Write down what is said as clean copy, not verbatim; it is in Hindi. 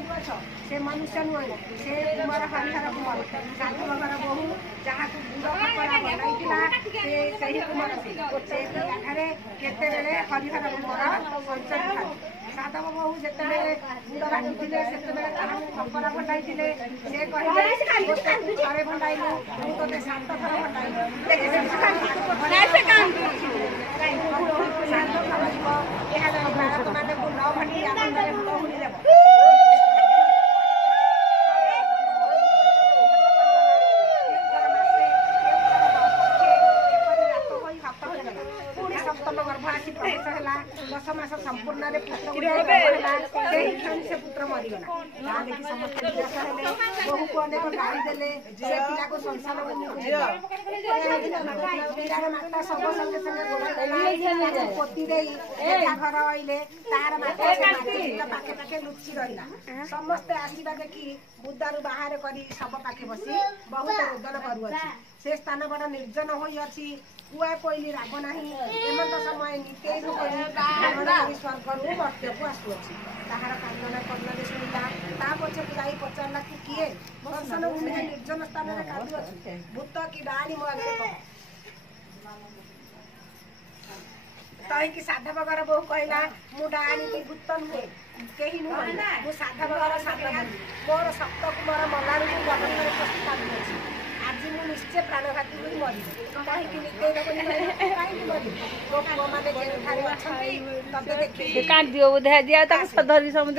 कांदुअछ से मनुष्य नुह से कुमार हरिहर कुमार साधवगर बहु जहाँ गुड़ खपरा बनाइला से कुमार से घरे केते बेले हरिहर कुमार संचरी था साधव बहु जिते गुड़ बाटुले से खपरा भंडाई से कहले थे भंडाइलु मुझे 7 थर दस मास संपूर्ण पुत्र मरीगला देखिए समस्त बहु को अनेक गाड़ी देले से पिला को संसार माता सब संगे संगे पोती दे घर आइले तार माता पाखे पाखे लुचि रहा समस्ते आसवा देखी बुद्धारू बाहर करी सब पाखे बसी बहुत रोदन करुअछि से स्थान बड़ निर्जन होई अछि कुआ कोइली राग नाही एमंत समय नित्य स्वर्ग मर्त्य को आसुअछि ताहार कांदना कर्णले सुनिला ता पछे जाई पचारला कि किए दर्शन भूमि निर्जन स्थान रे कादुअछि भूत की डाणी मो आगे कह तई कि साधवगर बहु कहला मु डाणी की भूत नुहे केही नुह मु साधवगर साधव मोर सप्त कुमार मलाणी को गठन करे प्रस्ताव अछि आज मु निश्चय प्राणघाती होई मरि कहि कि निते कहि मरि लोक माने जे थारे अछंती तबे देखि काट दियो बुधा दिया तक धरी समुद्र